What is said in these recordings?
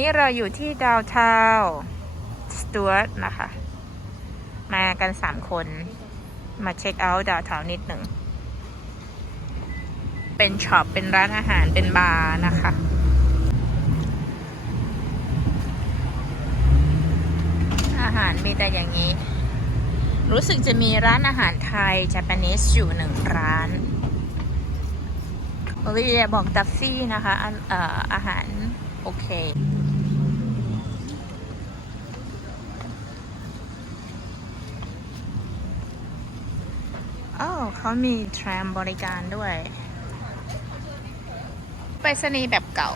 นี่เราอยู่ที่ดาวเทาวสตูร์ตนะคะ มากันสามคนมาเช็คเอาท์ดาวเทาวนิดหนึ่ง เป็นช็อป เป็นร้านอาหารเป็นบาร์นะคะอาหารมีแต่อย่างนี้ รู้สึกจะมีร้านอาหารไทย j a p a n e s e อยู่หนึ่งร้านโอลิเวียบอกดัฟฟี่นะคะอออาหารโอเค อ้าวเขามีแทรมบริการด้วย ไปรษณีแบบเก่า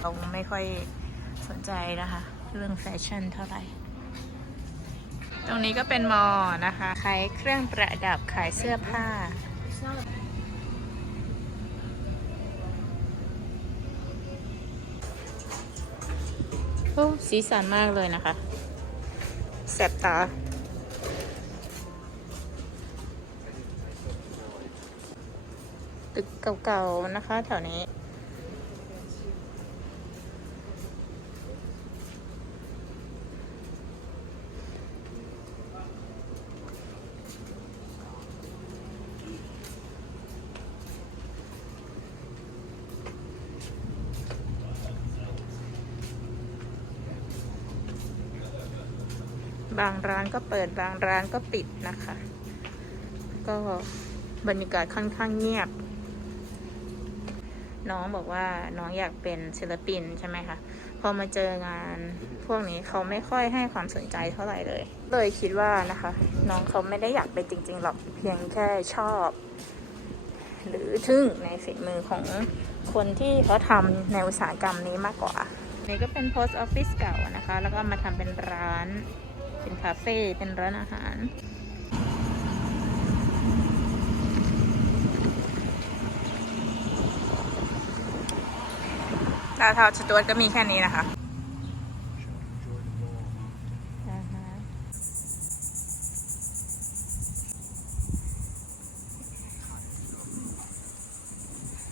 เราไม่ค่อยสนใจนะคะ เรื่องแฟชั่นเท่าไหร่ ตรงนี้ก็เป็นมอนะคะ ขายเครื่องประดับขายเสื้อผ้า โอ้สีสันมากเลยนะคะ แสบตา ตึกเก่าๆนะคะแถวนี้ บางร้านก็เปิดบางร้านก็ปิดนะคะ ก็บรรยากาศค่อนข้างเงียบ น้องบอกว่าน้องอยากเป็นศิลปินใช่ไหมคะ พอมาเจองานพวกนี้เขาไม่ค่อยให้ความสนใจเท่าไหร่เลย เลยคิดว่านะคะ น้องเขาไม่ได้อยากเป็นจริง ๆ หรอกเพียงแค่ชอบ หรือทึ่งในฝีมือของคนที่เขาทำในอุตสาหกรรมนี้มากกว่านี่ก็เป็น post office เก่านะคะ แล้วก็มาทำเป็นร้าน เป็นคาเฟ่เป็นร้านอาหาร ดาวเทาวน์สตูดก็มีแค่นี้นะคะอ่าฮะ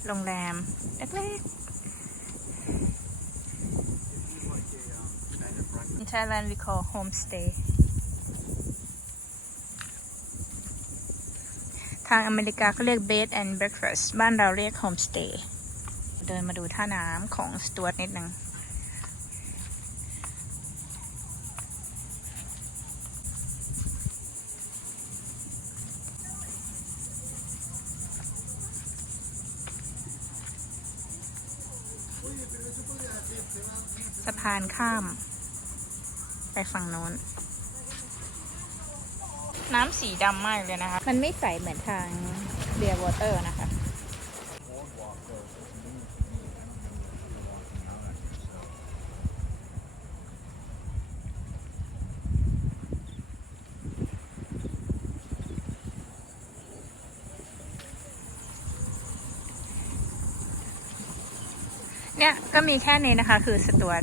โรงแรมเล็กๆ Thailand we call homestay ทางอเมริกาเขาเรียก bed and breakfast บ้านเราเรียก homestay เดินมาดูท่าน้ำของสตูดนิดนึงสะพานข้าม ไปฝั่งโน้น น้ำสีดำมากเลยนะคะ มันไม่ใสเหมือนทางเบียร์วอเตอร์นะคะ เนี่ย ก็มีแค่นี้นะคะ คือสตวต